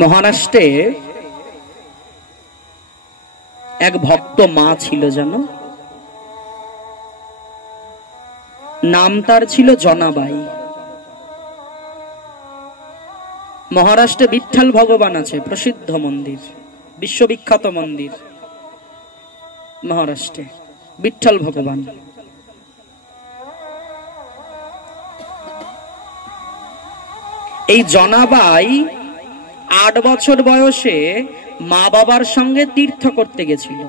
মহারাষ্ট্রে এক ভক্ত মা ছিল, জানো? নাম তার ছিল জনাবাই। মহারাষ্ট্রে বিঠ্ঠল ভগবান আছে, প্রসিদ্ধ মন্দির, বিশ্ববিখ্যাত মন্দির মহারাষ্ট্রে বিঠ্ঠল ভগবান। এই জনাবাই 8 বছর বয়সে মা বাবার সঙ্গে তীর্থ করতে গেছিল,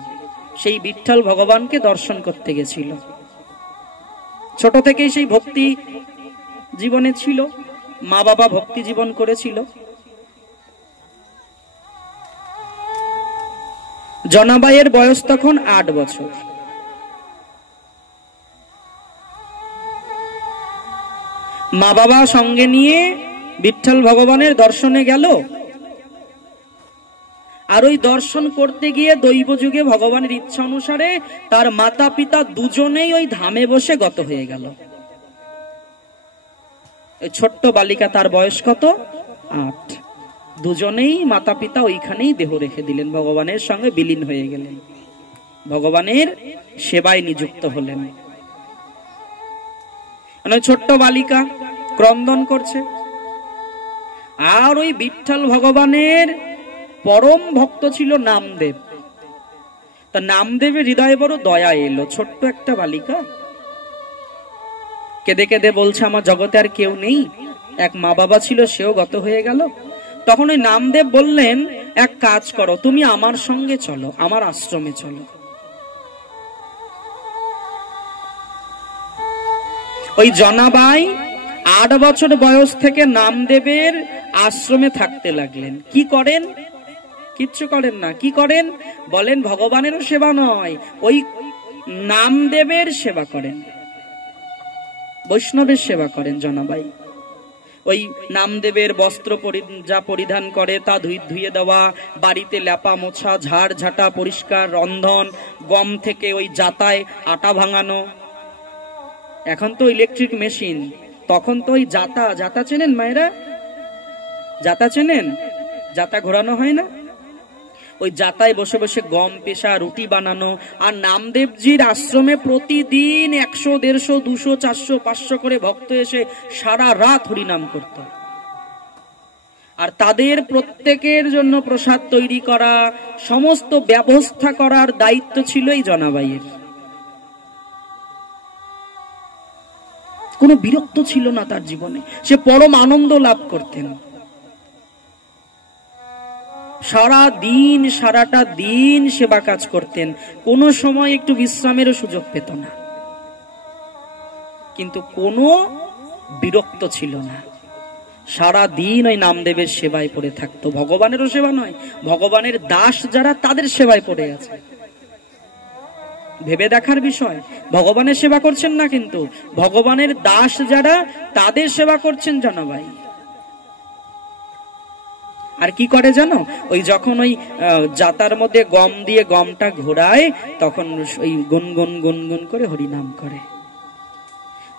সেই বিঠ্ঠল ভগবানকে দর্শন করতে গেছিল। ছোট থেকেই সেই ভক্তি জীবনে ছিল, মা বাবা ভক্তি জীবন করেছিল। জনাবাইয়ের বয়স তখন 8 বছর। মা বাবা সঙ্গে নিয়ে বিঠ্ঠল ভগবানের দর্শনে গেল, আর ওই দর্শন করতে গিয়ে দৈব যুগে ভগবানের ইচ্ছা অনুসারে তার মাতা পিতা দুজনেই ওই ধামে বসে গত হয়ে গেল। ওই ছোট্ট বালিকা, তার বয়স কত? 8। দুজনেই মাতা পিতা ওইখানেই দেহ রেখে দিলেন, ভগবানের সঙ্গে বিলীন হয়ে গেলেন, ভগবানের সেবায় নিযুক্ত হলেন। ছোট্ট বালিকা ক্রন্দন করছে, আর ওই বিঠ্ঠল ভগবানের পরম ভক্ত ছিল নামদেব। তা নামদেবের হৃদয়ে বড় দয়া এলো, ছোট্ট একটা বালিকা কেঁদে কেঁদে বলছে আমার জগতে আর কেউ নেই, এক মা বাবা ছিল সেও গত হয়ে গেল। তখন ওই নামদেব বললেন, এক কাজ করো, তুমি আমার সঙ্গে চলো, আমার আশ্রমে চলো। ওই জনাবাই 8 বছর বয়স থেকে নামদেবের আশ্রমে থাকতে লাগলেন। কি করেন? কিচ্ছু করেন না। কি করেন? বলেন ভগবানেরও সেবা নয়, ওই নামদেবের সেবা করেন, বৈষ্ণবের সেবা করেন জনাবাই। ওই নামদেবের বস্ত্র যা পরিধান করে তা ধুয়ে দেওয়া, বাড়িতে লেপা মোছা, ঝাড় ঝাঁটা, পরিষ্কার রন্ধন, গম থেকে ওই জাতায় আটা ভাঙানো। এখন তো ইলেকট্রিক মেশিন, তখন তো ওই জাতা চেনেন মায়েরা? জাতা চেনেন? জাতা ঘোরানো হয় না? ওই জাতায় বসে বসে গম পেশা, রুটি বানানো। আর নামদেবজির আশ্রমে প্রতিদিন 100, 150, 200, 400, 500 করে ভক্ত এসে সারা রাত হরিনাম করত। আর তাদের প্রত্যেকের জন্য প্রসাদ তৈরি করা, সমস্ত ব্যবস্থা করার দায়িত্ব ছিল এই জনাবাইয়ের। কোনো বিরক্ত ছিল না তার জীবনে, সে পরম আনন্দ লাভ করতেন। সারাটা দিন সেবা কাজ করতেন, কোনো সময় একটু বিশ্রামেরও সুযোগ পেত না, কিন্তু কোনো বিরক্ত ছিল না। সারা দিন ওই নামদেবের সেবায় পড়ে থাকতো। ভগবানেরও সেবা নয়, ভগবানের দাস যারা তাদের সেবায় পড়ে আছে। ভেবে দেখার বিষয়, ভগবানের সেবা করছেন না, কিন্তু ভগবানের দাস যারা তাদের সেবা করছেন জনাবাই। আর কি করে জানো? ওই যখন ওই জাতার মধ্যে গম দিয়ে গমটা ঘোরায়, তখন ওই গুনগুন গুনগুন করে হরিনাম করে।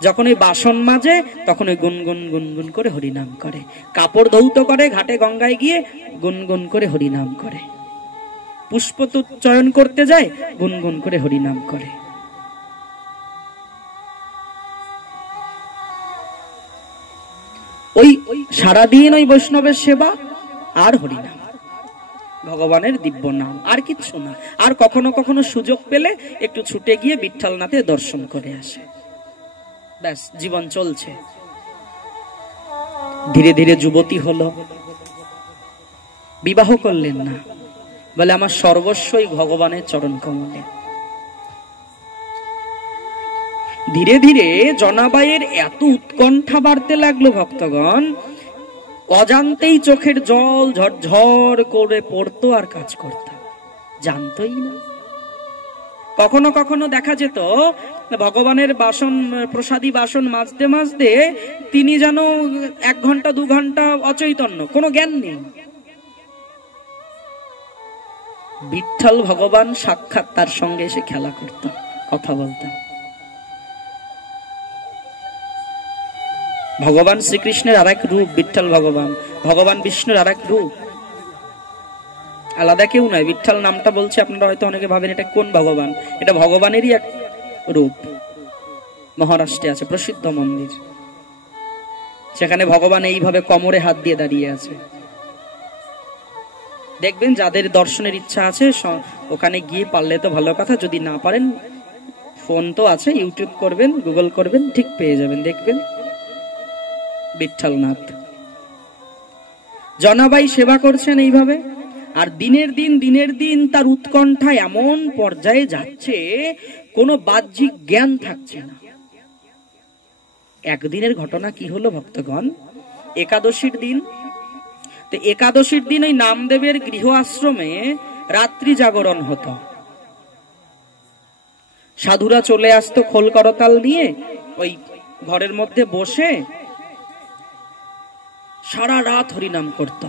যখন ওই বাসন মাজে, তখন ওই গুনগুন গুনগুন করে হরিনাম করে। কাপড় ধৌত করে, ঘাটে গঙ্গায় গিয়ে গুনগুন করে হরিনাম করে। পুষ্প চয়ন করতে যায়, গুনগুন করে হরিনাম করে। ওই সারাদিন ওই বৈষ্ণবের সেবা আর হরিনাম, ভগবানের দিব্য নাম, আর কিচ্ছু না। আর কখনো কখনো সুযোগ পেলে একটু ছুটে গিয়ে বিঠ্ঠলনাথের দর্শন করে আসে, ব্যাস, জীবন চলছে। ধীরে ধীরে যুবতী হলো, বিবাহ করলেন না, বলে আমার সর্বস্বই ভগবানের চরণ কমলে। ধীরে ধীরে জনাবাইয়ের এত উৎকণ্ঠা বাড়তে লাগলো ভক্তগণ, অজান্তেই চোখের জল ঝরঝর করে পড়তো আর কাজ করত, জানতই না। কখনো কখনো দেখা যেত ভগবানের বাসন, প্রসাদী বাসন মাজতে মাজতে তিনি যেন 1 ঘন্টা 2 ঘন্টা অচৈতন্য, কোনো জ্ঞান নেই। বিঠ্ঠল ভগবান সাক্ষাৎ তার সঙ্গে এসে খেলা করত, কথা বলতেন। ভগবান শ্রীকৃষ্ণের আরেক রূপ বিঠ্ঠল ভগবান, ভগবান বিষ্ণুর আরেক রূপ। আলাদা কেউ নয়। বিঠ্ঠল নামটা বলছে, আপনারা হয়তো অনেকে ভাবেন এটা কোন ভগবান, এটা ভগবানেরই এক রূপ। মহারাষ্ট্রে আছে প্রসিদ্ধ মন্দির, সেখানে ভগবান এইভাবে কোমরে হাত দিয়ে দাঁড়িয়ে আছে। দেখবেন যাদের দর্শনের ইচ্ছা আছে ওখানে গিয়ে পারলে তো ভালো কথা, যদি না পারেন ফোন তো আছে, ইউটিউব করবেন, গুগল করবেন, ঠিক পেয়ে যাবেন, দেখবেন বিঠ্ঠলনাথ। জনাবাই সেবা করছেন এইভাবে, আর দিনের দিন তার উৎকণ্ঠা এমন পর্যায়ে যাচ্ছে কোনো বাহ্যিক জ্ঞান থাকছে না। একদিনের ঘটনা কি হলো ভক্তগণ, একাদশীর দিন। তো একাদশীর দিন ওই নামদেবের গৃহ আশ্রমে রাত্রি জাগরণ হতো। সাধুরা চলে আসতো খোল করতাল নিয়ে, ওই ঘরের মধ্যে বসে সারা রাত হরিনাম করত।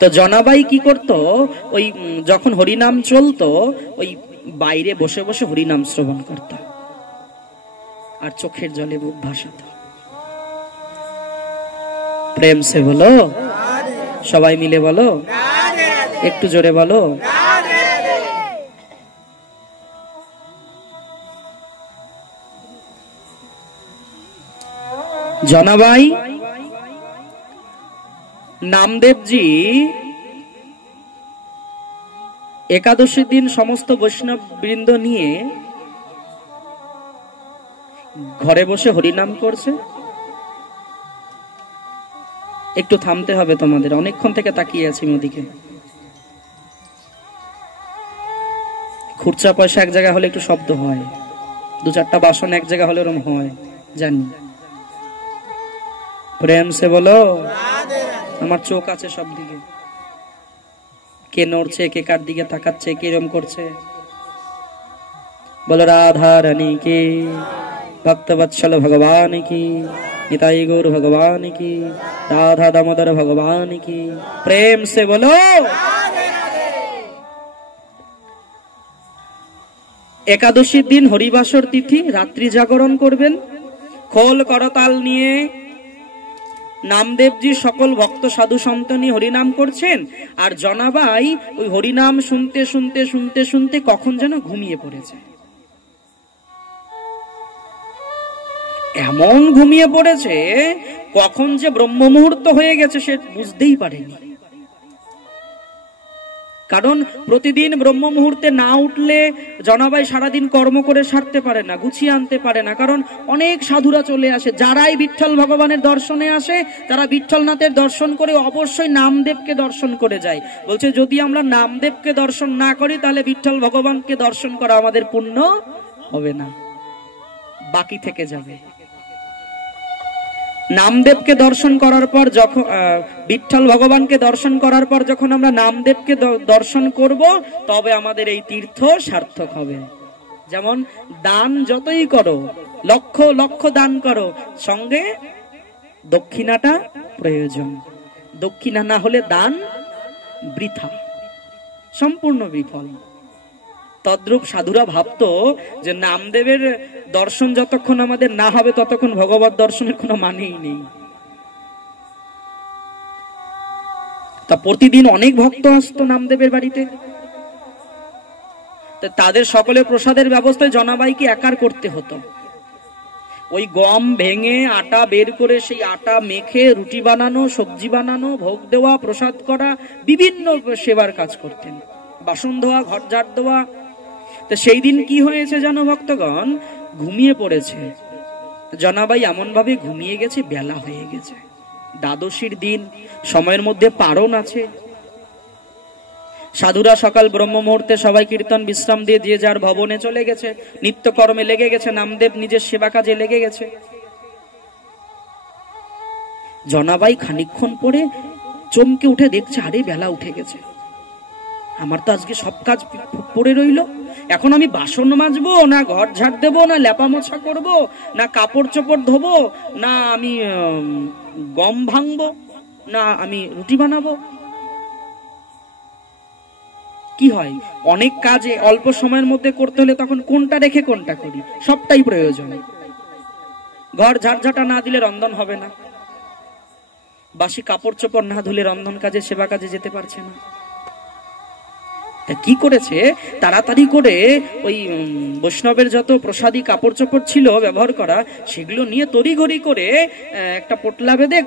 তো জনাবাই কি করত, ওই যখন হরিনাম চলতো ওই বাইরে বসে বসে হরিনাম শ্রবণ করত, আর চোখের জলে মুখ ভাসাত। প্রেম সে বলো, সবাই মিলে বলো, একটু জোরে বলো। জনাবাই নামদেবজি একাদশীর দিন সমস্ত বৈষ্ণব বৃন্দ নিয়ে ঘরে বসে হরিনাম করছে। একটু থামতে হবে তোমাদের, অনেকক্ষণ থেকে তাকিয়ে আছি ওদিকে। খুরচা পয়সা এক জায়গা হলে একটু শব্দ হয়, দু চারটা বাসন এক জায়গা হলে ওরকম হয়, জানি। প্রেম সে বলো, আমার চোখ আছে সব দিকে, কে নড়ছে, কে কার দিকে তাকাচ্ছে, কে এরম করছে। বলো রাধা রানী কি, ভক্তবৎসল ভগবান কি, নিতাই গৌর ভগবান কি, রাধা দামোদর ভগবান কি। প্রেম সে বলো। একাদশীর দিন হরিবাসর তিথি, রাত্রি জাগরণ করবেন খোল করতাল নিয়ে। নামদেবজি সকল ভক্ত সাধু সন্ত নিয়ে হরিনাম করছেন, আর জনাবাই ওই হরিনাম শুনতে শুনতে শুনতে শুনতে কখন যেন ঘুমিয়ে পড়েছে। এমন ঘুমিয়ে পড়েছে, কখন যে ব্রহ্ম মুহূর্ত হয়ে গেছে সে বুঝতেই পারেনি। কারণ প্রতিদিন ব্রহ্ম মুহূর্তে না উঠলে জনাবাই সারাদিন কর্ম করে সারতে পারে না, গুছিয়ে আনতে পারে না। কারণ অনেক সাধুরা চলে আসে, যারাই বিঠ্ঠল ভগবানের দর্শনে আসে তারা বিঠ্ঠলনাথের দর্শন করে অবশ্যই নামদেবকে দর্শন করে যায়। বলছে যদি আমরা নামদেবকে দর্শন না করি তাহলে বিঠ্ঠল ভগবানকে দর্শন করা আমাদের পুণ্য হবে না, বাকি থেকে যাবে। নামদেবকে দর্শন করার পর যখন বিঠ্ঠল ভগবানকে দর্শন করার পর যখন আমরা নামদেবকে দর্শন করব, তবে আমাদের এই তীর্থ সার্থক হবে। যেমন দান যতই করো, লক্ষ লক্ষ দান করো, সঙ্গে দক্ষিণাটা প্রয়োজন। দক্ষিণা না হলে দান বৃথা, সম্পূর্ণ বিফল। তদ্রূপ সাধুরা ভাবতো যে নামদেবের দর্শন যতক্ষণ আমাদের না হবে ততক্ষণ ভগবত দর্শনের কোনো মানেই নেই। তা প্রতিদিন অনেক ভক্ত আসতো নামদেবের বাড়িতে, তাদের সকলের প্রসাদের ব্যবস্থায় জনাবাইকে একার করতে হতো। ওই গম ভেঙে আটা বের করে সেই আটা মেখে রুটি বানানো, সবজি বানানো, ভোগ দেওয়া, প্রসাদ করা, বিভিন্ন সেবার কাজ করতেন, বাসন ধোয়া, ঘর ঝাড় দেওয়া। তো সেই দিন কি হয়েছে জানো ভক্তগণ, ঘুমিয়ে পড়েছে জনাবাই, এমন ভাবে ঘুমিয়ে গেছে বেলা হয়ে গেছে। দ্বাদশীর দিন, সময়ের মধ্যে পারণ আছে। সাধুরা সকাল ব্রহ্ম মুহূর্তে সবাই কীর্তন বিশ্রাম দিয়ে যে যার ভবনে চলে গেছে, নিত্যকর্মে লেগে গেছে, নামদেব নিজের সেবা কাজে লেগে গেছে। জনাবাই খানিকক্ষণ পরে চমকে উঠে দেখছে, আরে বেলা উঠে গেছে, আমার তো আজকে সব কাজ পড়ে রইল। এখন আমি বাসন মাজবো, না ঘর ঝাড় দেবো, না লেপা মোছা করবো, না কাপড় চোপড় ধোবো, না আমি গম ভাঙবো, না আমি রুটি বানাবো। কি হয়, অনেক কাজে অল্প সময়ের মধ্যে করতে হলে তখন কোনটা রেখে কোনটা করি, সবটাই প্রয়োজন। ঘর ঝাড়ঝাটা না দিলে রন্ধন হবে না, বাসি কাপড় চোপড় না ধুলে রন্ধন কাজে সেবা কাজে যেতে পারছে না। তা কি করেছে, তাড়াতাড়ি করে ওই বৈষ্ণবের যত প্রসাদী কাপড় চোপড় ছিল ব্যবহার করা, সেগুলো নিয়ে তড়িঘড়ি করে একটা পোটলা বেঁধে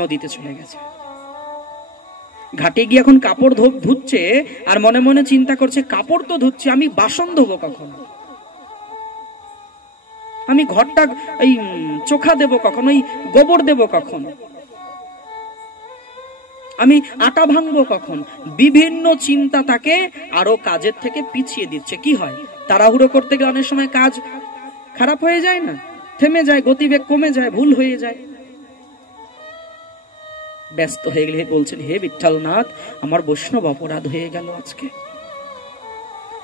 নদীতে চলে গেছে। ঘাটে গিয়ে এখন কাপড় ধুচ্ছে, আর মনে মনে চিন্তা করছে, কাপড় তো ধুচ্ছে, আমি বাসন ধোবো কখন, আমি ঘরটা এই চোখা দেব কখন, ওই গোবর দেব কখন, আমি আটা ভাঙবো কখন। বিভিন্ন চিন্তা তাকে আরো কাজের থেকে পিছিয়ে দিচ্ছে। কি হয়, তাড়াহুড়ো করতে গেলে অনেক সময় কাজ খারাপ হয়ে যায় না, থেমে যায়, গতিবেগ কমে যায়, ভুল হয়ে যায়। ব্যস্ত হয়ে গেলে বলছেন, হে বিঠ্ঠলনাথ, আমার বৈষ্ণব অপরাধ হয়ে গেল আজকে।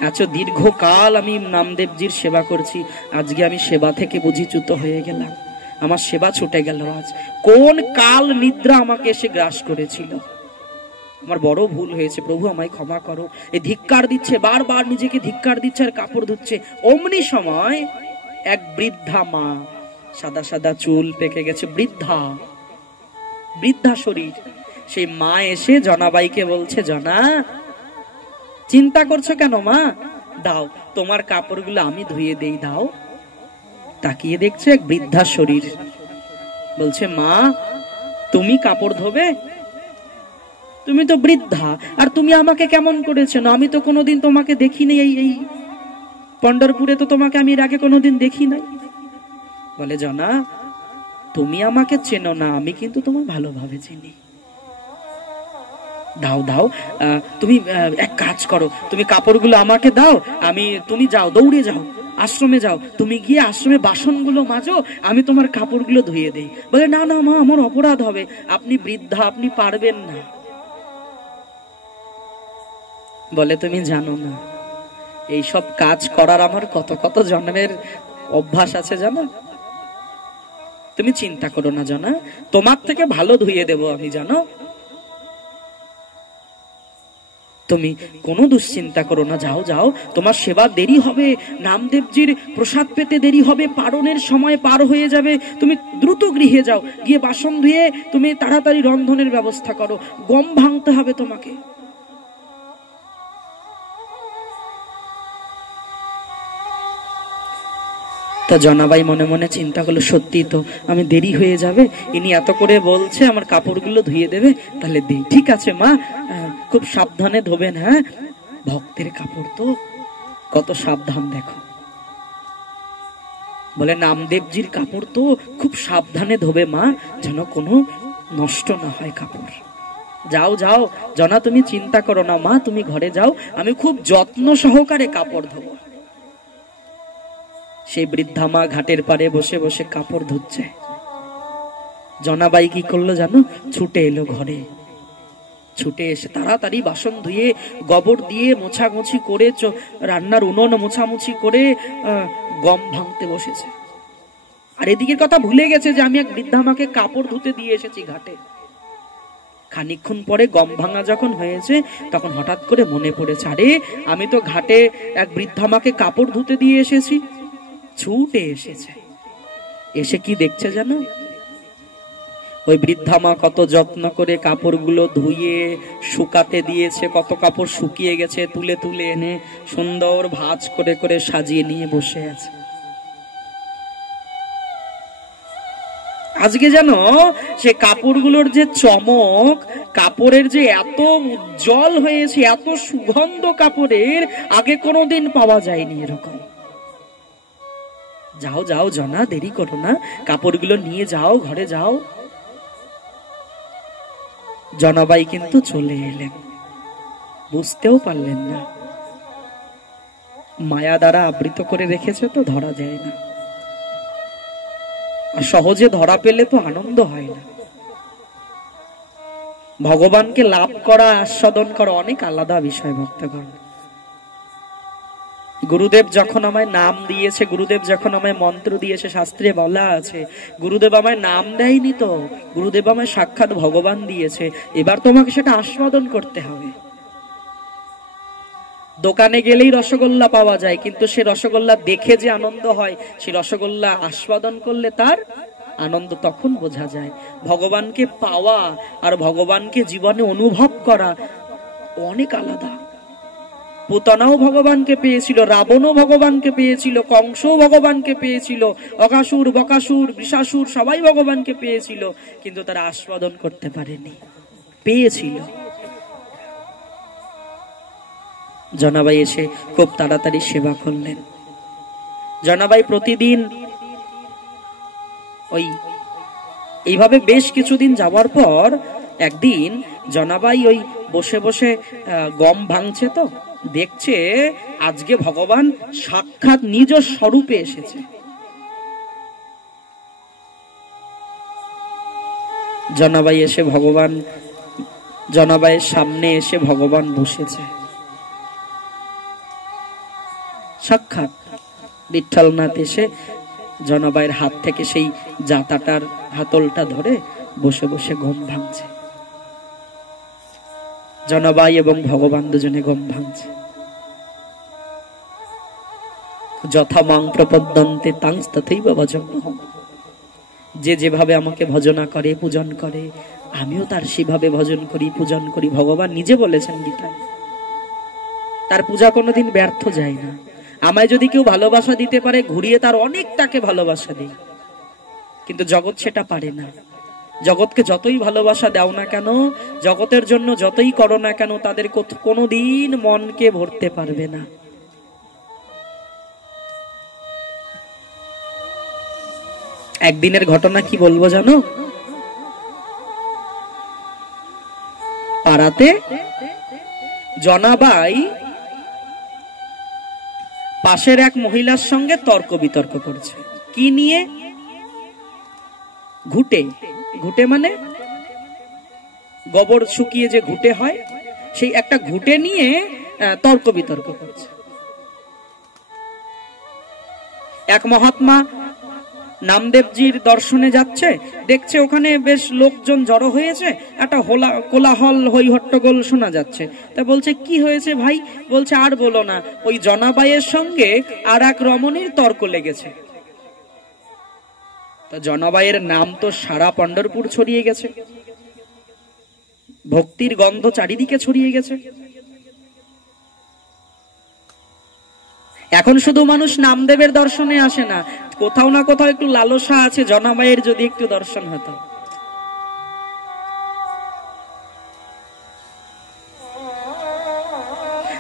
আচ্ছা, দীর্ঘকাল আমি নামদেবজির সেবা করছি, আজকে আমি সেবা থেকে বুঝি চ্যুত হয়ে গেলাম, আমার সেবা ছুটে গেল। আজ কোন কাল নিদ্রা আমাকে এসে গ্রাস করেছিল, আমার বড় ভুল হয়েছে, প্রভু আমায় ক্ষমা করো। এই ধিক্কার দিচ্ছে, বারবার নিজেকে ধিক্কার দিচ্ছে আর কাপড় ধুচ্ছে। অমনি সময় এক বৃদ্ধা মা, সাদা সাদা চুল পেকে গেছে, বৃদ্ধা শরীর, সেই মা এসে জনাবাইকে বলছে, জনা চিন্তা করছো কেন মা, দাও তোমার কাপড়গুলো আমি ধুয়ে দেই, দাও। তাকিয়ে দেখছে এক বৃদ্ধা শরীর, বলছে, মা তুমি কাপড় ধোবে, তুমি তো বৃদ্ধা, আর তুমি আমাকে কেমন করেছো না, আমি তো কোনোদিন তোমাকে দেখিনি, এই পন্ডরপুরে তো তোমাকে আমি এর আগে কোনোদিন দেখি নাই। বলে, জনা তুমি আমাকে চেনো না, আমি কিন্তু তোমায় ভালোভাবে চিনি, দাও দাও, তুমি এক কাজ করো, তুমি কাপড়গুলো আমাকে দাও, তুমি যাও, দৌড়ে যাও, আশ্রমে যাও, তুমি গিয়ে আশ্রমে বাসনগুলো মাজো, আমি তোমার কাপড়গুলো ধুয়ে দেই। বলে, না না মা, আমার অপরাধ হবে, আপনি বৃদ্ধা, আপনি পারবেন না। বলে, তুমি জানো না এইসব কাজ করার আমার কত কত জন্মের অভ্যাস আছে জানো, তুমি চিন্তা করো না জানা, তোমার থেকে ভালো ধুয়ে দেব আমি, জানো, তুমি কোনো দুশ্চিন্তা করো না, যাও যাও, তোমার সেবা দেরি হবে, নামদেবজির প্রসাদ পেতে দেরি হবে, পারণের সময় পার হয়ে যাবে, তুমি দ্রুত গৃহে যাও, গিয়ে বাসন ধুয়ে তুমি তাড়াতাড়ি রন্ধনের ব্যবস্থা করো, গম ভাঙতে হবে তোমাকে। তা জনাবাই মনে মনে চিন্তা করলো, সত্যি তো আমি দেরি হয়ে যাবে, ইনি এত করে বলছে আমার কাপড়গুলো ধুয়ে দেবে, তাহলে দিই। ঠিক আছে মা, খুব সাবধানে ধোবেন, হ্যাঁ, ভক্তের কাপড় তো কত সাবধান দেখো। বলে, নামদেবজির কাপড় তো খুব সাবধানে ধোবে মা, যেন কোনো নষ্ট না হয় কাপড়। যাও যাও জনা, তুমি চিন্তা করো না মা, তুমি ঘরে যাও, আমি খুব যত্ন সহকারে কাপড় ধোবো। সেই বৃদ্ধা মা ঘাটের পারে বসে বসে কাপড় ধুচ্ছে। জনাবাই কি করলো জানো, ছুটে এলো ঘরে, ছুটে এসে তাড়াতাড়ি বাসন ধুয়ে গোবর দিয়ে মোছামুছি করে, রান্নার উনুন মোছামুছি করে গম ভাঙতে বসেছে। আর এদিকের কথা ভুলে গেছে যে আমি এক বৃদ্ধা মাকে কাপড় ধুতে দিয়ে এসেছি ঘাটে। খানিকক্ষণ পরে গম ভাঙা যখন হয়েছে, তখন হঠাৎ করে মনে পড়েছে, আরে আমি তো ঘাটে এক বৃদ্ধা মাকে কাপড় ধুতে দিয়ে এসেছি। ছুটে এসেছে, এসে কি দেখছে জানো, ওই বৃদ্ধা মা কত যত্ন করে কাপড়গুলো ধুয়ে শুকাতে দিয়েছে, কত কাপড় শুকিয়ে গেছে, তুলে তুলে এনে সুন্দর ভাঁজ করে করে সাজিয়ে নিয়ে বসে আছে। আজকে জানো সে কাপড়গুলোর যে চমক, কাপড়ের যে এত উজ্জ্বল হয়েছে, এত সুগন্ধ কাপড়ের আগে কোনোদিন পাওয়া যায়নি এরকম। যাও যাও জনা, দেরি করো না, কাপড়গুলো নিয়ে যাও, ঘরে যাও। জনাবাই কিন্তু চলে এলেন, বুঝতেও পারলেন না, মায়া দ্বারা আবৃত করে রেখেছে তো ধরা যায় না, আর সহজে ধরা পেলে তো আনন্দ হয় না। ভগবানকে লাভ করা, আস্বাদন করা অনেক আলাদা বিষয় ভক্তগণ। গুরুদেব যখন আমায় নাম দিয়েছে, গুরুদেব যখন আমায় মন্ত্র দিয়েছে, শাস্ত্রে বলা আছে গুরুদেব আমায় নাম দেয়নি তো, গুরুদেব আমায় সাক্ষাৎ ভগবান দিয়েছে, এবার তোমাকে সেটা আস্বাদন করতে হবে। দোকানে গেলেই রসগোল্লা পাওয়া যায়, কিন্তু সে রসগোল্লা দেখে যে আনন্দ হয়, সে রসগোল্লা আস্বাদন করলে তার আনন্দ তখন বোঝা যায়। ভগবানকে পাওয়া আর ভগবানকে জীবনে অনুভব করা অনেক আলাদা। পুতনাও ভগবানকে পেয়েছিল, রাবণও ভগবানকে পেয়েছিল, কংসও ভগবানকে পেয়েছিল, অকাসুর, বকাসুর, বৃষাসুর সবাই ভগবানকে পেয়েছিল, কিন্তু তারা আস্বাদন করতে পারেনি। পেয়েছিল। জনাবাই এসে খুব তাড়াতাড়ি সেবা করলেন। জনাবাই প্রতিদিন এইভাবে বেশ কিছুদিন যাওয়ার পর একদিন জনাবাই বসে বসে গম ভাঙছে, তো দেখছে আজকে ভগবান সাক্ষাৎ নিজ স্বরূপে এসেছে। জনাবাইয়ের সামনে এসে ভগবান বসেছে। সাক্ষাৎ বিঠ্ঠলনাথ এসে জনাবাইয়ের হাত থেকে সেই জাতাটার হাতলটা ধরে বসে বসে গম ভাঙছে। জনাবাই এবং ভগবান দুজনে গম ভাঙছে। যথা মাং প্রপদ্যন্তে তাংস তথৈব ভজন্যহম। যে যেভাবে আমাকে ভজনা করে, পূজন করে, আমিও তার সেভাবে ভজন করি, পূজন করি। ভগবান নিজে বলেছেন গীতায়, তার পূজা কোনোদিন ব্যর্থ যায় না। আমায় যদি কেউ ভালোবাসা দিতে পারে, ঘুরিয়ে তার অনেকটাকে ভালোবাসা দেই, কিন্তু জগৎ সেটা পারে না। জগৎকে যতই ভালোবাসা দাও না কেন, জগতের জন্য যতই করো না কেন, তাদের কোনোদিন মনকে ভরতে পারবে না। একদিনের ঘটনা কি বলবো জানো? পাড়াতে জনাবাই পাশের এক মহিলার সঙ্গে তর্ক বিতর্ক করছে। কি নিয়ে? ঘুটে। ঘুটে মানে গোবর শুকিয়ে যে ঘুটে হয়, সেই একটা ঘুটে নিয়ে তর্ক বিতর্ক করছে। এক মহাত্মা নামদেবজির দর্শনে যাচ্ছে, দেখছে ওখানে বেশ লোকজন জড়ো হয়েছে, একটা কোলাহল হই হট্টগোল শোনা যাচ্ছে। তা বলছে, কি হয়েছে ভাই? বলছে, আর বলো না, ওই জনাবাইয়ের সঙ্গে আর এক রমণীর তর্ক লেগেছে। তা জনাবাইয়ের নাম তো সারা পন্ডরপুর ছড়িয়ে গেছে, ভক্তির গন্ধ চারিদিকে ছড়িয়ে গেছে। এখন শুধু মানুষ নামদেবের দর্শনে আসে না, কোথাও না কোথাও একটু লালসা আছে জনাবাইয়ের যদি একটু দর্শন হতো।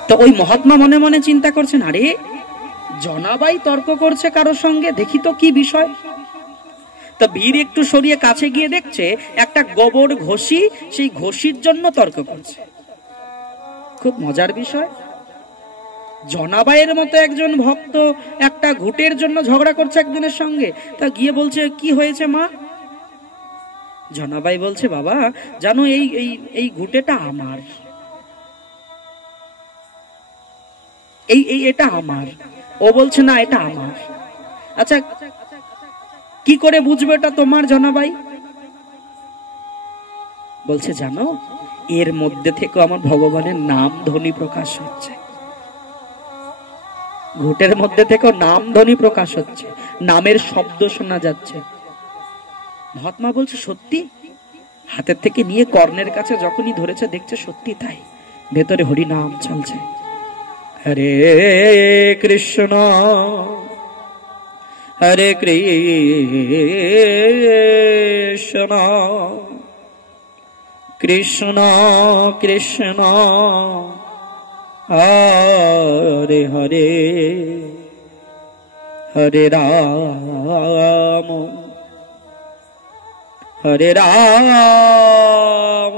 তো ওই মহাত্মা মনে মনে চিন্তা করছেন, আরে জনাবাই তর্ক করছে কারোর সঙ্গে, দেখি তো কি বিষয়। তো ভিড় একটু সরিয়ে কাছে গিয়ে দেখছে একটা গোবর ঘষি, সেই ঘষির জন্য তর্ক করছে। খুব মজার বিষয়, জনাবাইয়ের মতো একজন ভক্ত একটা ঘুটের জন্য ঝগড়া করছে একজনের সঙ্গে। তা গিয়ে বলছে, কি হয়েছে মা? জনাবাই বলছে, বাবা জানো এই ঘুটেটা আমার, এটা আমার। ও বলছে, না এটা আমার। আচ্ছা কি করে বুঝবে এটা তোমার জনাবাই? বলছে, জানো এর মধ্যে থেকে আমার ভগবানের নাম ধ্বনি প্রকাশ হচ্ছে, ঘুটের মধ্যে থেকে নাম ধ্বনি প্রকাশ হচ্ছে, নামের শব্দ শোনা যাচ্ছে। মহাত্মা বলছে, সত্যি? হাতের থেকে নিয়ে কর্ণের কাছে যখনই ধরেছে, দেখছে সত্যি তাই, ভেতরে হরি নাম চলছে। হরে কৃষ্ণ হরে কৃষ্ণ কৃষ্ণ কৃষ্ণ হরে হরে হরে রাম হরে রাম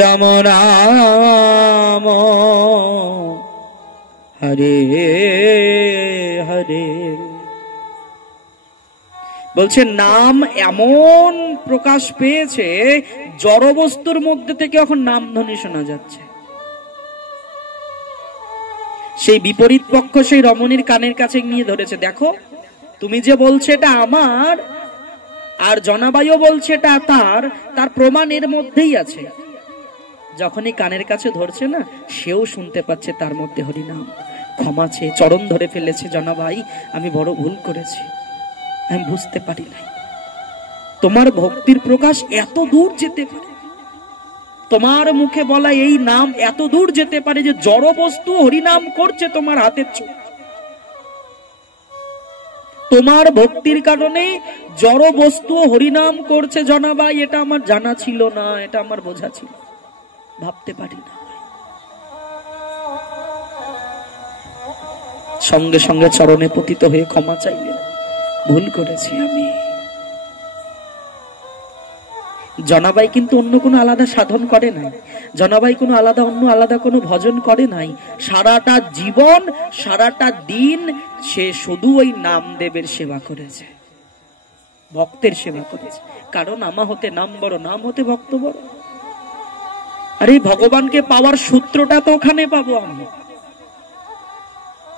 রাম রাম হরে হরে। বলছে নাম এমন প্রকাশ পেয়েছে, জড় বস্তুর মধ্যে থেকে এখন নাম ধ্বনি শোনা যাচ্ছে। সেই বিপরীত পক্ষ সেই রমণীর কানের কাছে নিয়ে ধরেছে, দেখো তুমি যে বলছে এটা আমার, আর জনাবাইও বলছে এটা তার প্রমাণ এর মধ্যেই আছে। যখনই কানের কাছে ধরছে না, সেও শুনতে পাচ্ছে তার মধ্যে হরিনাম। ক্ষমা চেয়ে চরণ ধরে ফেলেছে, জনাবাই আমি বড় ভুল করেছি, আমি বুঝতে পারি নাই তোমার ভক্তির প্রকাশ এত দূর যেতে পারে, তোমার মুখে বলা এই নাম এত দূর যেতে পারে যে জড় বস্তু হরিনাম করছে তোমার হাতের ছোঁয়া। তোমার ভক্তির কারণে জড় বস্তু হরিনাম করছে জনাবাই, এটা আমার জানা ছিল না, এটা আমার বোঝা ছিল, ভাবতে পারি না। সঙ্গে সঙ্গে চরণে পতিত হয়ে ক্ষমা চাইলেন, ভুল করেছি আমি। জনাবাই কিন্তু অন্য কোনো আলাদা সাধন করে নাই, জনাবাই কোনো আলাদা কোনো ভজন করে নাই। সারাটা জীবন সারাটা দিন সে শুধু ওই নামদেবের সেবা করেছে, ভক্তের সেবা করেছে। কারণ আমা হতে নাম বড়, নাম হতে ভক্ত বড়। আরে ভগবানকে পাওয়ার সূত্রটা তো ওখানে পাবো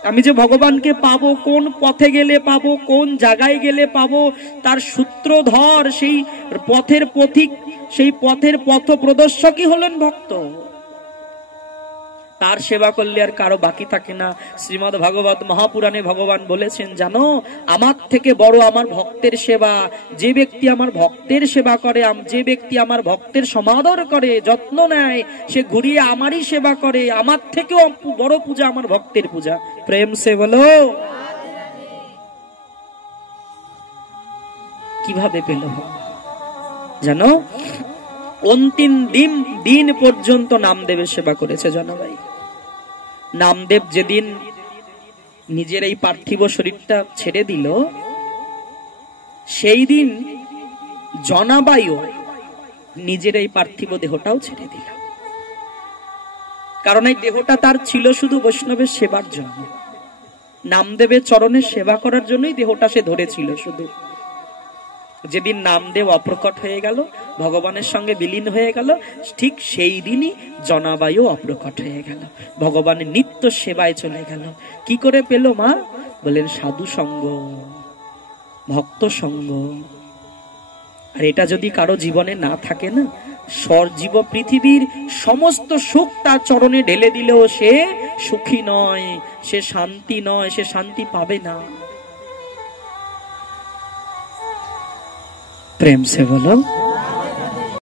আমি যে ভগবানকে পাবো, কোন পথে গেলে পাবো, কোন জায়গায় গেলে পাবো, তার সূত্রধর, সেই পথের পথিক, সেই পথের পথ প্রদর্শকই হলেন ভক্ত। তার সেবা করলে আর কারো বাকি থাকে না। শ্রীমদ্ ভাগবত মহাপুরাণে ভগবান বলেছেন, জানো আমার থেকে বড় আমার ভক্তের সেবা। যে ব্যক্তি আমার ভক্তের সেবা করে, যে ব্যক্তি আমার ভক্তের সমাদর করে, যত্ন নেয়, সে ঘুরিয়ে আমারই সেবা করে। আমার থেকেও বড় পূজা আমার ভক্তের পূজা। প্রেম সে বলো। কিভাবে পেল জানো? অন্তিম দিন পর্যন্ত নামদেবের সেবা করেছে জনাবাই। নামদেব যেদিন নিজের এই পার্থিব শরীরটা ছেড়ে দিল, সেই দিন জনাবাইও নিজের এই পার্থিব দেহটাও ছেড়ে দিল। কারণ এই দেহটা তার ছিল শুধু বৈষ্ণবের সেবার জন্য, নামদেবের চরণের সেবা করার জন্যই দেহটা সে ধরেছিল শুধু। যেদিন নামদেব অপ্রকট হয়ে গেল, ভগবানের সঙ্গে বিলীন হয়ে গেল, ঠিক সেই দিনই জনাবাইও অপ্রকট হয়ে গেল, ভগবানের নিত্য সেবায় চলে গেল। কি করে পেল মা? বলেন সাধু সঙ্গ, ভক্ত সঙ্গ। আর এটা যদি কারো জীবনে না থাকে না, সর্জীব পৃথিবীর সমস্ত সুখ তার চরণে ঢেলে দিলেও সে সুখী নয়, সে শান্তি নয়, সে শান্তি পাবে না। প্রেম সে বলো।